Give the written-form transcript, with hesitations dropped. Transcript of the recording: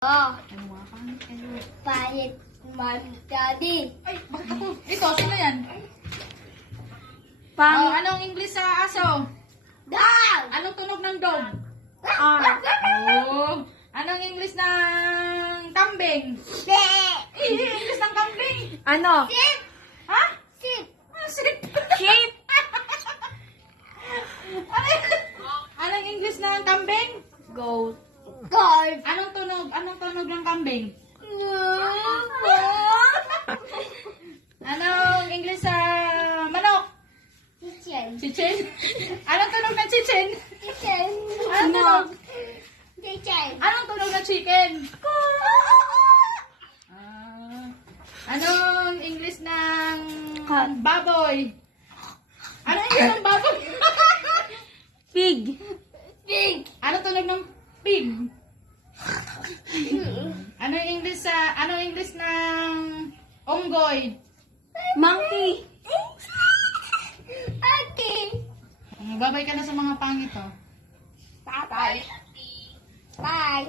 Oh, Ano nga pangit kayo? pangit man daddy. Ay, bakit ako? Ito, sino yan? Pangit. Anong English sa aso? Dog! Anong tunog ng dog? Ah. Oh. Anong English ng kambing? Sip! English ng kambing? Ano? Sip! Ha? Sip! Ano sip? Shape. Anong English ng kambing? Goat. Gold! Anong tunog? Anong tunog ng kambing? Anong English sa manok? Kitchen. Chichen? Anong tunog ng chichen? Kitchen. Anong tunog? Kitchen. Anong tunog ng chicken? Ah, anong English ng baboy? Anong English ng baboy? Pig. Pig. Anong tunog ng pig? Anong English ng unggoy? Monkey. Okay. Babay ka na sa mga pangit, oh. Bye-bye. Bye.